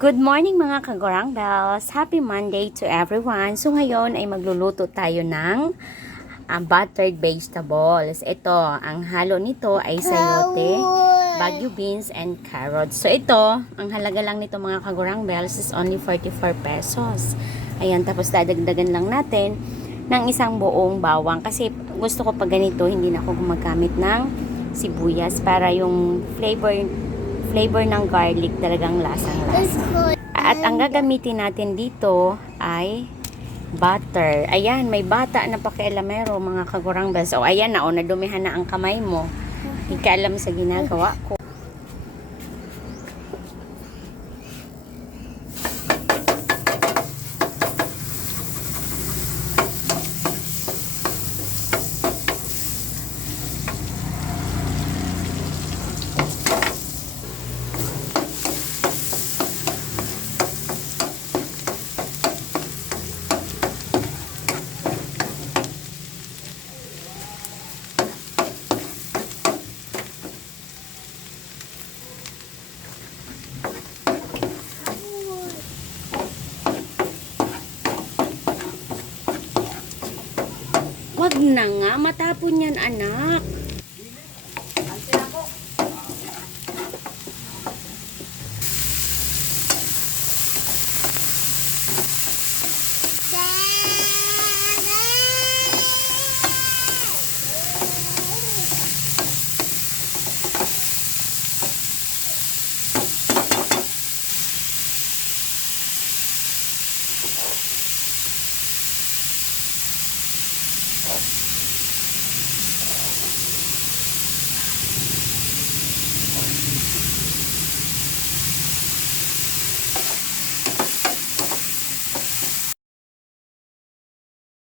Good morning mga kagorang bells! Happy Monday to everyone! So ngayon ay magluluto tayo ng buttered vegetables. Ito, ang halo nito ay sayote, bagu beans, and carrots. So ito, ang halaga lang nito mga kagorang bells is only 44 pesos. Ayan, tapos dadagdagan lang natin ng isang buong bawang. Kasi gusto ko pag ganito, hindi na ako gumagamit ng sibuyas para yung flavor ng garlic talagang lasang-lasa. At ang gagamitin natin dito ay butter. Ayan, may bata na pakialamero mga kagurang bells. O ayan na, nadumihan na ang kamay mo. Hindi ka alam sa ginagawa ko. Wag na nga, matapon yan anak.